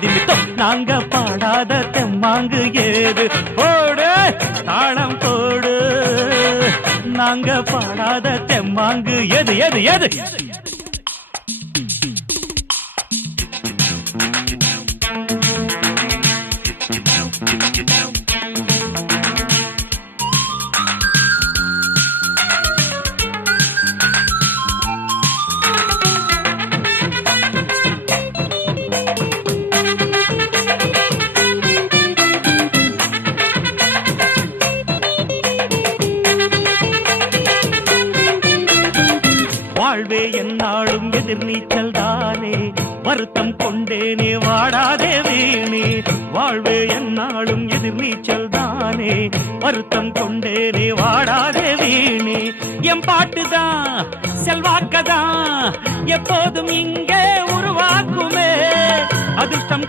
திமித்தம் நாங்க பாடாத தெம்மாங்கு ஏது போடு தாளம் போடு நாங்க பாடாத தெம்மாங்கு எது எது எது வாழ்வே என்னாலும் எதிர்நீச்சல் தானே வருத்தம் கொண்டேனே வாடாதே வீணே வாழ்வே என்னாலும் எதிர்நீச்சல் தானே வருத்தம் கொண்டேனே வாடாதே வீணே என் பாட்டுதான் செல்வாக்கதான் எப்போதும் இங்கே உருவாக்குமே அதிர்ஷ்டம்